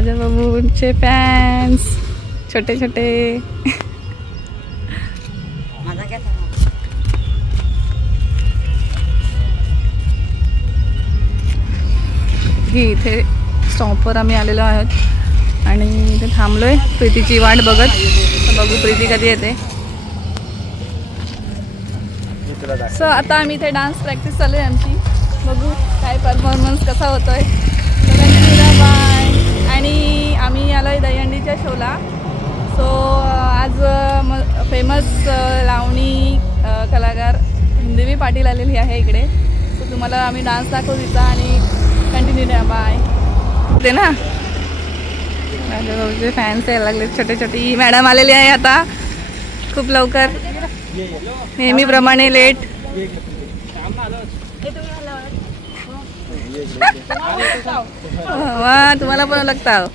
राजा बाबूंचे fans छोटे छोटे। इथे स्टॉपवर आम्ही आलेलो आहोत आणि इथे थांबलोय प्रीतीची वाट बघत। बघू प्रीती कधी येते। सो आता आम्ही इथे डान्स प्रॅक्टिस चालू आहे आमची। बघू काय परफॉर्मन्स कसा होतोय। बाय। आणि आम्ही आलोय दहीहंडीच्या शोला। सो आज फेमस लावणी कलाकार हिंदवी पाटील आलेली आहे इकडे। सो तुम्हाला आम्ही डान्स दाखवू तिचा आणि कंटिन्यू द्या। बाय ते ना माझ्या भाऊचे फॅन्स यायला लागले छोटे छोटे। ही मॅडम आलेली आहे आता खूप लवकर, नेहमीप्रमाणे लेट। वा तुम्हाला पण लागता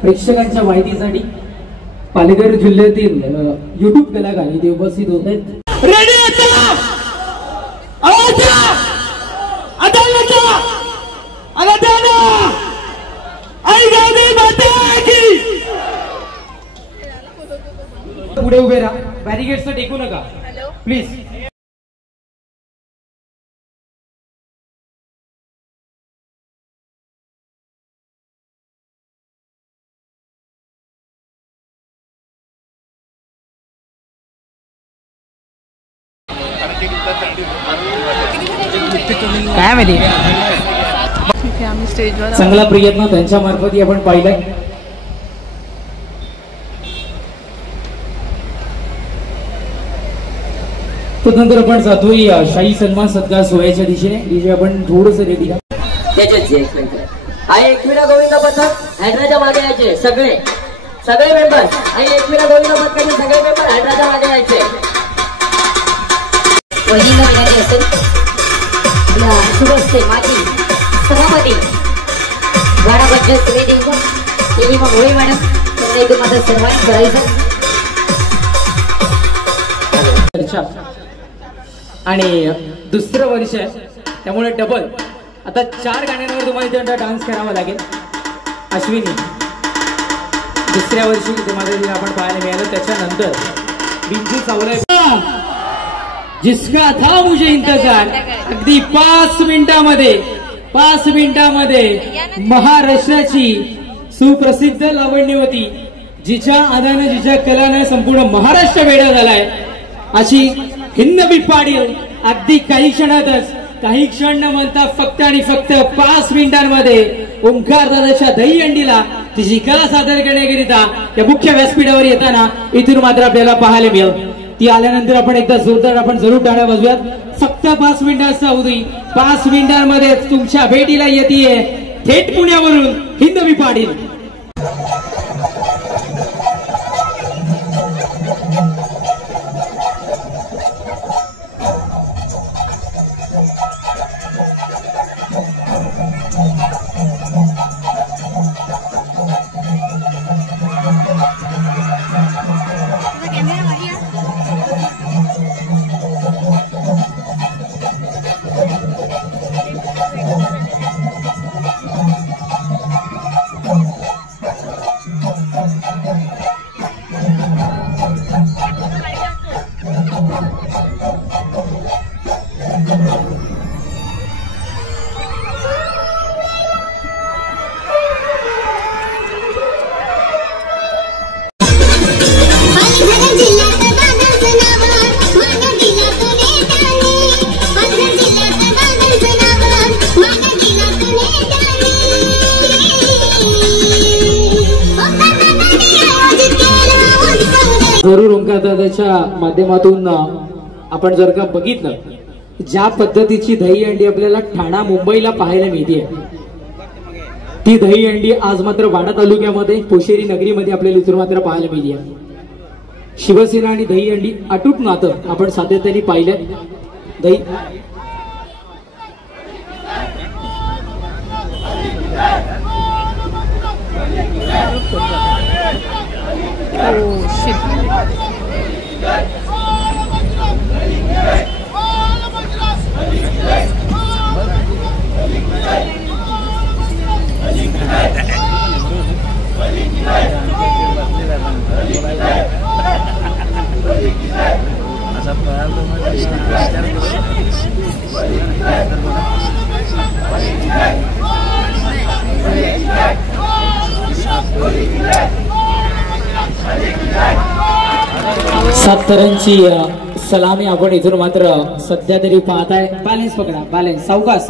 प्रेक्षकांच्या माहितीसाठी पालघर जिल्ह्यातील युट्यूब कलाकार इथे उपस्थित होत आहेत। पुढे उभे राहा, बॅरिगेड्स टेकू नका प्लीज। काय माहिती आम्ही स्टेजवर चांगला प्रयत्न त्यांच्या मार्फत आपण पाहिलाय। त्यानंतर आपण जातोय शाही सन्मान सत्कार सोहळ्याच्या दिशेने। आपण थोडंसं रेडी आहे। एकविरा गोविंद पथक हैदराच्या मागे यायचे सगळे मेंबर। आणि एकविरा गोविंद पथकाचे सगळे मेंबर हैदराच्या मागे यायचे। वहिनी विनंती असेल शुभस्ते माजी सभापती वाडाबद्दल सुवेदेव केली मग होळी मॅडम त्यांना इथे माझं सन्मान करायचं। आणि दुसरं वर्ष आहे त्यामुळे डबल आता 4 गाण्यांवर तुम्हाला इथे डान्स करावा लागेल। अश्विनी दुसऱ्या वर्षी तुम्हाला आपण पाहायला मिळालं। त्याच्यानंतर बिंजू चावला जिसका था मुझे इंतजार। अगदी 5 मिनिटामध्ये महाराष्ट्राची सुप्रसिद्ध लावण्यवती जिच्या आदानं जिच्या कलानं संपूर्ण महाराष्ट्र वेडा झालाय अशी हिंदवी पाटील अगदी काही क्षण न म्हणता फक्त आणि फक्त 5 मिनिटांमध्ये ओंकार दादाच्या दहीहंडीला तिची कला सादर करण्याकरिता या मुख्य व्यासपीठावर येताना इथून मात्र आपल्याला पाहायला मिळेल। ती आल्यानंतर आपण एकदा जोरदार आपण जरूर टाळ्या वाजवूयात। फक्त 5 मिनिटांचा अवधी, 5 मिनिटांमध्ये तुमच्या भेटीला येते थेट पुण्यावरून हिंदवी पाटील। जरूर ओंकार दादाच्या माध्यमातून आपण जर का बघितलं ज्या पद्धतीची दहीहंडी आपल्याला ठाणा मुंबईला पाहायला मिळते ती दहीहंडी आज मात्र वाडा तालुक्यामध्ये पोशेरी नगरीमध्ये आपल्याला इथून मात्र पाहायला मिळली आहे. शिवसेना आणि दहीहंडी अटूट नातं आपण सातत्याने पाहिलं. दही सातकरांची सलामी आपण इथून मात्र सध्या तरी पाहताय. बॅलन्स पकडा, बॅलन्स सावकाश.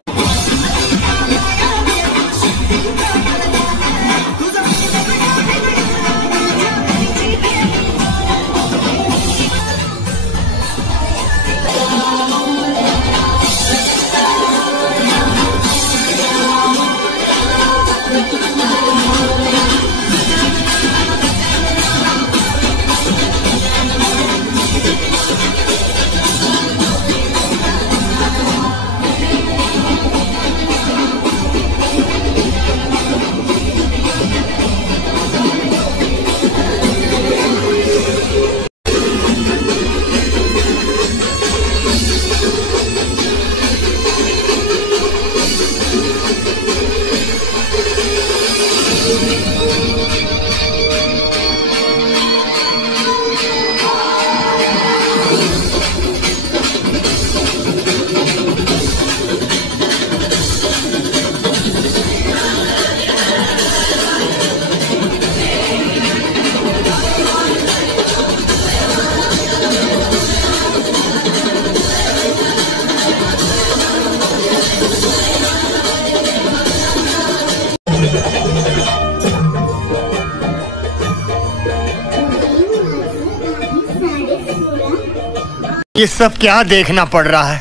ये सब क्या देखना पड़ रहा है?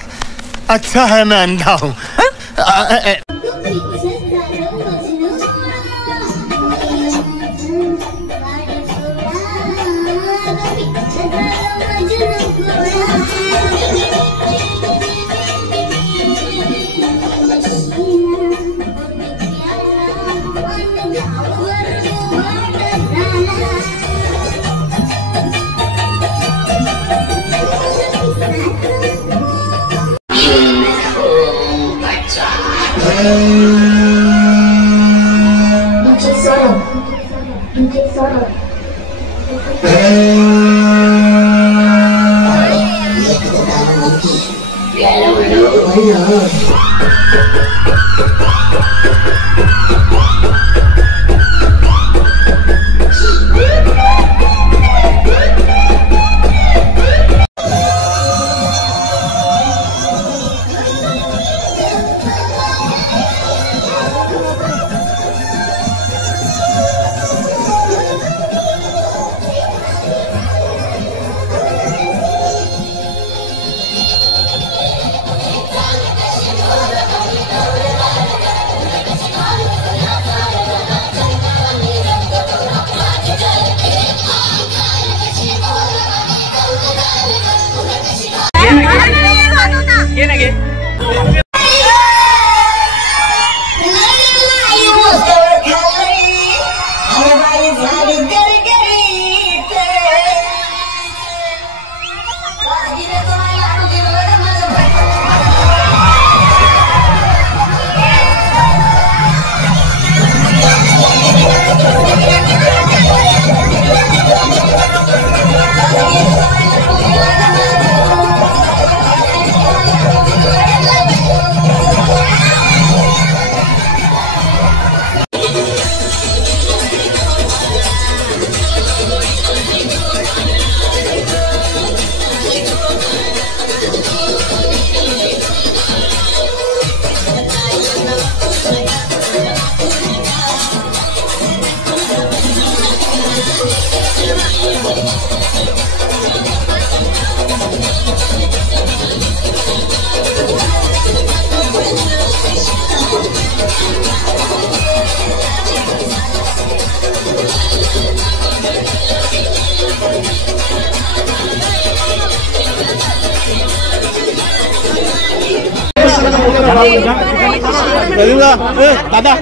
अच्छा है मैं अंधा हूँ. दादा